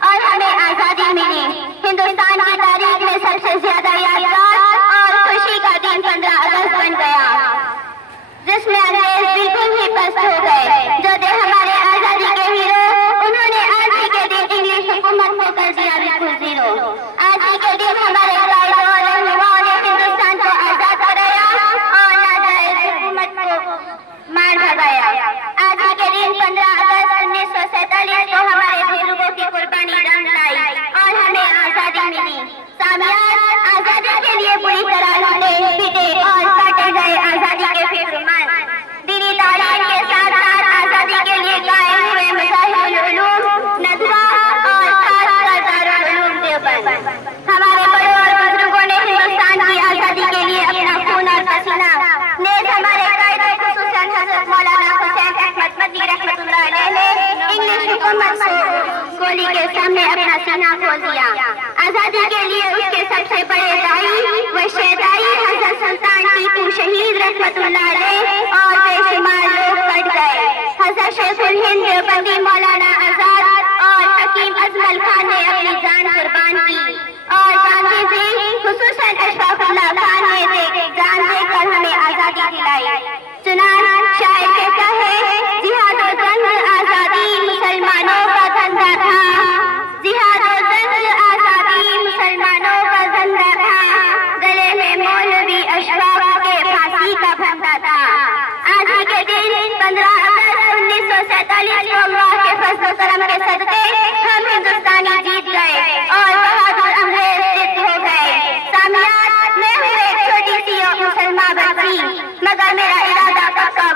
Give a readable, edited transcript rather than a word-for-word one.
और हमें आजादी मिली। हिंदुस्तान की तारीख में सबसे ज्यादा यादगार और खुशी का दिन 15 अगस्त बन गया, जिसमें अंग्रेज बिल्कुल ही पस्त हो गए। जो थे हमारे आजादी के हीरो, उन्होंने आज ही के दिन इंग्लिश हुकूमत को कर दिया बिल्कुल जीरो। आज ही के दिन हमारे युवाओं ने हिंदुस्तान को आजाद कराया और नाजायज हुकूमत को मार भगाया। आज ही के दिन 15 अगस्त 1947 को हमारे बुजुर्गों की कुर्बानी रंग लाई और हमें आजादी मिली। सामियान, आजादी के लिए पूरी तरह लड़े, पिटे और काटे गए आजादी के फिक्रमंद। दीनी तालीम के साथ साथ आजादी के लिए कायम हुए मज़ाहिरुल उलूम, नज़वा और खासकर दारुल उलूम देवबंद। हमारे बड़ों और बुजुर्गों ने हिंदुस्तान की आजादी के लिए अपना खून और पसीना, नेज़ हमारे कायदे खुसूसन हज़रत मौलाना हुसैन अहमद मदनी रहमतुल्लाह अलैह ने इंग्लिश हुकूमत को गोली के सामने अपना सीना खोल दिया। आजादी के लिए उसके सबसे बड़े दाई व शहदाई हज़रत सुल्तान टीपू शहीद रहमतुल्लाह अलैह और बेशुमार लोग कट गए। हज़रत शेखुल हिंद देवबंदी मौलाना आजाद और हकीम अजमल खान ने अपनी जान कुर्बान की और गांधी जी खुसूसन अशफाकुल्लाह खान ने जान देकर हमें आजादी दिलाई। चुनान शायर कहता है, जिहाद और जंग आजादी मुसलमानों का धंधा था, जिहाद और जंग आजादी मुसलमानों का धंधा था, गले में मौलवी अशराफ के फांसी का फंदा था। आज ही के दिन 15 अगस्त 1947 को अल्लाह के फज़्ल करम के सदके हम हिंदुस्तानी जीत गए और बहादुर अंग्रेज सिद्ध हो गए। सामियान, मैं हूँ एक छोटी सी मुसलमान बच्ची, मगर मेरा इरादा पक्का